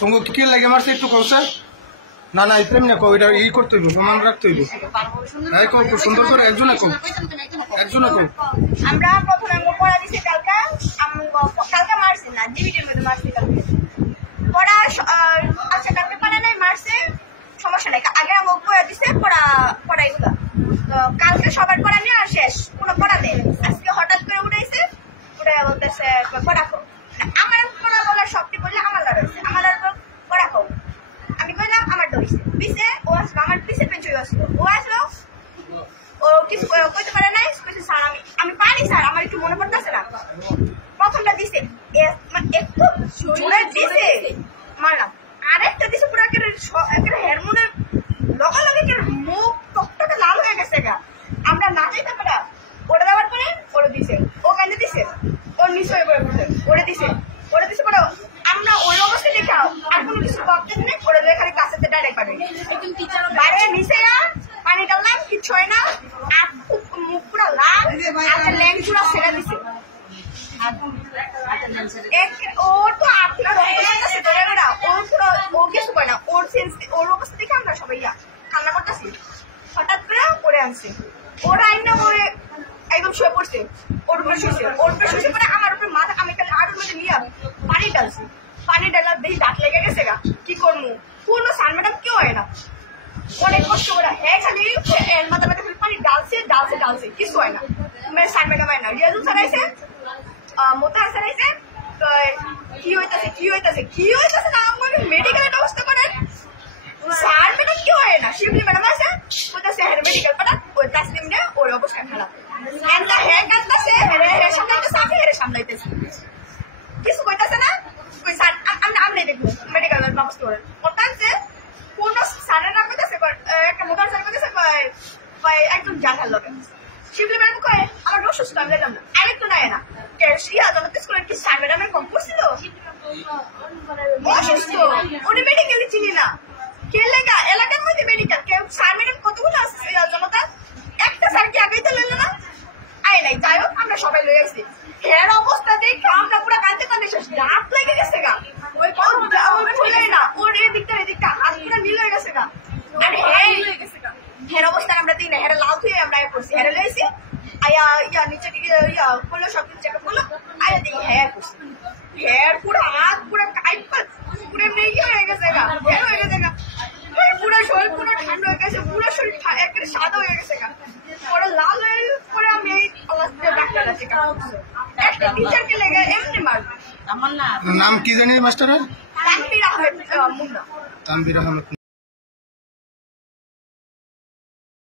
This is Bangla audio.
তোমাকে কি লাগে মারছে একটু কও স্যার? না না এমনি না কও, এটা ই করতে হইব, প্রমাণ রাখতে হইব। সুন্দর করে একজনে কও, একজনে কও। আমরা প্রথমে পড়া দিছি কালকে মারছি না, ডিবিটির মধ্যে মারছি কালকে পড়া। আচ্ছা কালকে পড়া নাই মারছে, সমস্যা নাই। আগে আমাকে পড়া দিছে পড়া এগুলো তো কালকে সবার পড়া নিয়ে আর শেষ, কোনো পড়া নেই। আজকে হঠাৎ করে উঠাইছে, উঠে বলতেছে পড়া কো। আমার পড়া বলার শক্তি বললে আমার লড়াইছে, আমার পড়া কো। আমি কইলাম আমার দইছে পিছে, ও আসলো আমার পিছে পেছনে আসলো, ও আসলো, ও কিছু কইতে পারে নাই। স্যার আমি পারি স্যার, আমার একটু মনে পড়তেছে না। প্রথমটা দিছে একটু জোরে দিছে, মারলাম। আরেকটা দিছে পুরো একেবারে হরমোনের লগালগে মুখ টকটকে লাল হয়ে গেছে গা। আমরা না যাইতে পারা ওটা দেওয়ার পরে ওরে দিছে, ও কান্দে দিছে, ওর নিচে হয়ে পড়ে পড়ছে, ওরে দিছে পরে আমরা ওই অবস্থায় দেখা আর কোনো কিছু ভাবতে নেই, ওরে খালি কাছেতে ডাইরেক্ট পারে বাইরে নিচে না পানি ডাললাম, কিচ্ছু হয় না। আর মুখ পুরো লাল, আর ল্যাং পুরো ছেড়ে দিছে। ওর তো আপনার ও কিছু করে না, ওর অবস্থা দেখে আমরা সবাই কান্না করতেছি। হঠাৎ করে পরে আনছে, ওরা আইনা ওরে একদম শুয়ে পড়ছে, ওর উপরে শুয়েছে পরে আমার উপরে মাথা, আমি খালি আর মধ্যে নিয়ে পানি ডালছি। পানি ডালার দেখি দাঁত লেগে গেছে গা, কি করবো? কোনো স্যার ম্যাডাম কেউ হয় না, অনেক কষ্ট করে। হ্যাঁ খালি মাথা মাথা খালি পানি ডালছে, কিছু হয় না। স্যার ম্যাডাম হয় না, রিয়াজুল স্যার আইসে, মোতাহার স্যার আইসে, কি হইতেছে না আমাকে মেডিকেলের ব্যবস্থা করেন। স্যার ম্যাডাম কেউ হয় না, শিবলি ম্যাডাম আছে বলতেছে হ্যাঁ মেডিকেল পাঠান, ওই তাসলিম রে ওর অবস্থা খারাপ। হ্যাঁ কাঁদতেছে, হ্যাঁ সামলাইতেছে, আমি হেরে সামলাইতেছি, কিছু কইতেছে না। ওই স্যার আমরাই দেখবো মেডিকেলের ব্যবস্থা করেন। ওটাছে কোন স্যারের নাম কইতেছে, একটা মোটার স্যার কইতেছে একজন জানার লোকে। শিবলি ম্যাডাম কয় আমার অসুস্থ, আমি যেতাম না। আরেকটু নাই না স্কুলের কি স্যার ম্যাডামের কম করছিল, অসুস্থ, উনি মেডিকেলে চিনি না। কে লেগা এলাকার মধ্যে মেডিকেল কেউ স্যার ম্যাডাম কতগুলো আছে জনতা, একটা স্যার কি আগেই তো লেলো না, আয় নাই। যাই হোক আমরা সবাই লয়ে আসছি। হের অবস্থা দেখে আমরা পুরো কাঁদতে শেষ, রাত লেগে গেছে গা। ওই খুলে না, ওর এদিকটা হাত পুরো নীল হয়ে গেছে গা। আর হের অবস্থা আমরা দিই না, হেরে লাল হয়ে আমরা করছি, হেরে লয়েছি। আয়া নিচে করলো, সব কিছু চেক করলো, আয়া দিই হ্যাঁ করছি। হের পুরো হাত পুরো টাইট পুরো মেয়ে হয়ে গেছে গা, হের হয়ে গেছে গা। পুরো শরীর পুরো ঠান্ডা হয়ে গেছে, পুরো শরীর একটা সাদা হয়ে গেছে গা। পরে লাল হয়ে পরে আমি এই ডাক্তার আছে একটা টিচারকে লেগে এমনি মারবে। নাম কি জানি মাস্টারের? তানভীর আহমেদ মুন্না। তানভীর আহমেদ।